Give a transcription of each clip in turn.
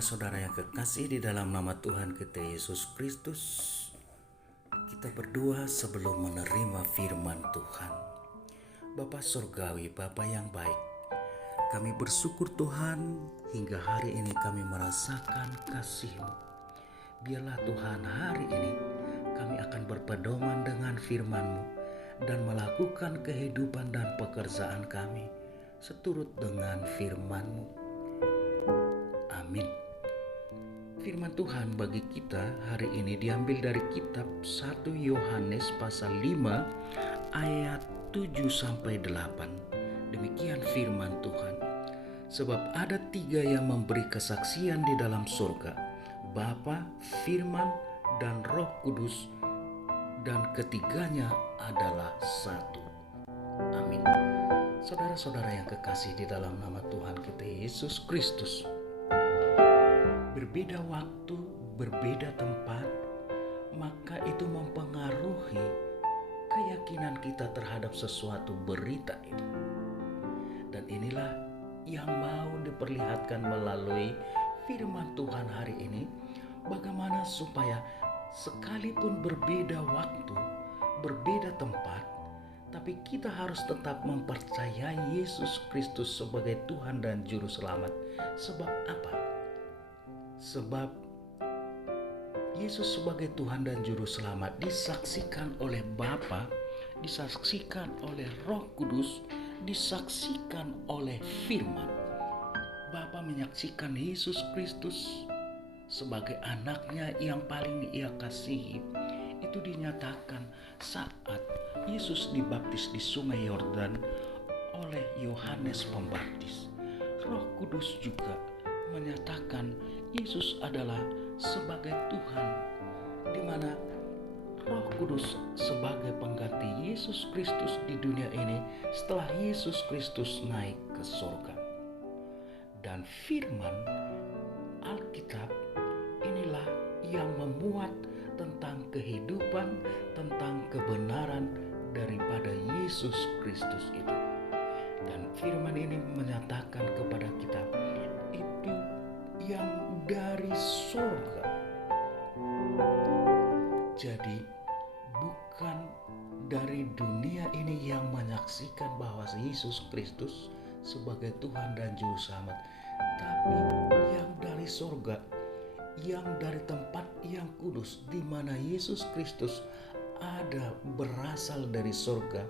Saudara-saudara yang kekasih di dalam nama Tuhan kita Yesus Kristus, kita berdoa sebelum menerima firman Tuhan. Bapa Surgawi, Bapa yang baik, kami bersyukur Tuhan hingga hari ini kami merasakan kasih-Mu. Biarlah Tuhan hari ini kami akan berpedoman dengan firman-Mu dan melakukan kehidupan dan pekerjaan kami seturut dengan firman-Mu. Amin. Firman Tuhan bagi kita hari ini diambil dari kitab 1 Yohanes pasal 5 ayat 7-8. Demikian firman Tuhan. Sebab ada 3 yang memberi kesaksian di dalam surga, Bapa, Firman, dan Roh Kudus, dan ketiganya adalah satu. Amin. Saudara-saudara yang kekasih di dalam nama Tuhan kita Yesus Kristus, berbeda waktu, berbeda tempat, maka itu mempengaruhi keyakinan kita terhadap sesuatu berita ini. Dan inilah yang mau diperlihatkan melalui firman Tuhan hari ini, bagaimana supaya sekalipun berbeda waktu, berbeda tempat, tapi kita harus tetap mempercayai Yesus Kristus sebagai Tuhan dan Juru Selamat. Sebab apa? Sebab Yesus sebagai Tuhan dan Juru Selamat disaksikan oleh Bapa, disaksikan oleh Roh Kudus, disaksikan oleh Firman. Bapa menyaksikan Yesus Kristus sebagai anaknya yang paling Ia kasihi. Itu dinyatakan saat Yesus dibaptis di Sungai Yordan oleh Yohanes Pembaptis. Roh Kudus juga menyatakan Yesus adalah sebagai Tuhan, di mana Roh Kudus sebagai pengganti Yesus Kristus di dunia ini setelah Yesus Kristus naik ke surga. Dan firman Alkitab inilah yang memuat tentang kehidupan, tentang kebenaran daripada Yesus Kristus itu. Dan firman ini menyatakan kepada kita itu yang dari surga. Jadi bukan dari dunia ini yang menyaksikan bahwa Yesus Kristus sebagai Tuhan dan Juru Selamat, tapi yang dari surga, yang dari tempat yang kudus, di mana Yesus Kristus ada berasal dari surga,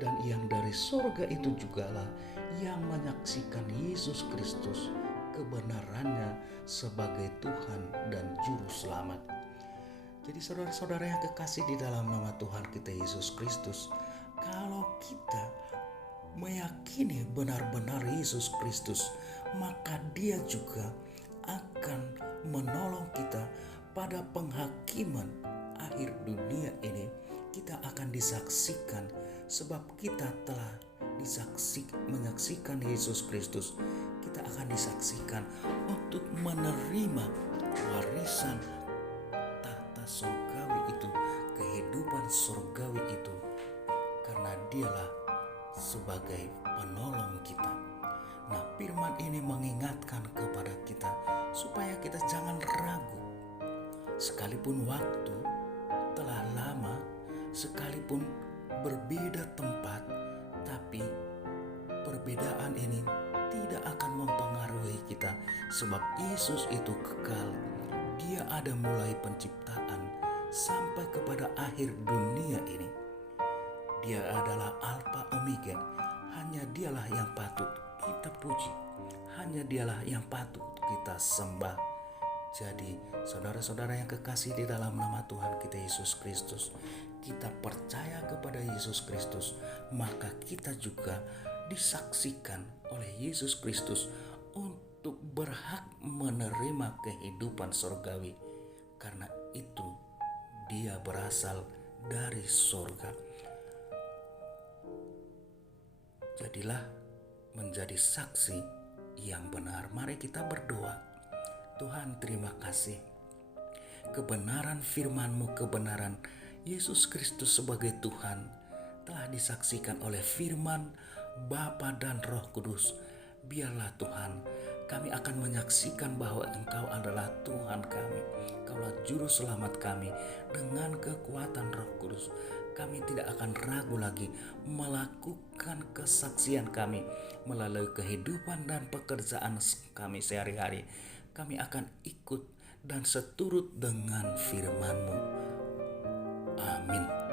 dan yang dari surga itu jugalah yang menyaksikan Yesus Kristus kebenarannya sebagai Tuhan dan Juru Selamat. Jadi saudara-saudara yang kekasih di dalam nama Tuhan kita Yesus Kristus, kalau kita meyakini benar-benar Yesus Kristus, maka Dia juga akan menolong kita pada penghakiman akhir dunia ini. Kita akan disaksikan sebab kita telah menyaksikan Yesus Kristus. Kita akan disaksikan untuk menerima warisan tahta surgawi itu, kehidupan surgawi itu, karena Dialah sebagai penolong kita. Nah, firman ini mengingatkan kepada kita supaya kita jangan ragu. Sekalipun waktu telah lama, sekalipun berbeda tempat, tapi perbedaan ini tidak akan mempengaruhi kita, sebab Yesus itu kekal. Dia ada mulai penciptaan sampai kepada akhir dunia ini. Dia adalah Alfa Omega. Hanya Dialah yang patut kita puji, hanya Dialah yang patut kita sembah. Jadi saudara-saudara yang kekasih di dalam nama Tuhan kita Yesus Kristus, kita percaya kepada Yesus Kristus, maka kita juga disaksikan oleh Yesus Kristus untuk berhak menerima kehidupan surgawi. Karena itu Dia berasal dari surga. Jadilah menjadi saksi yang benar. Mari kita berdoa. Tuhan, terima kasih. Kebenaran firman-Mu, kebenaran Yesus Kristus sebagai Tuhan telah disaksikan oleh firman, Bapa dan Roh Kudus. Biarlah Tuhan Kami akan menyaksikan bahwa Engkau adalah Tuhan kami, Engkaulah Juru Selamat kami. Dengan kekuatan Roh Kudus, kami tidak akan ragu lagi melakukan kesaksian kami melalui kehidupan dan pekerjaan kami sehari-hari. Kami akan ikut dan seturut dengan firman-Mu. Amin.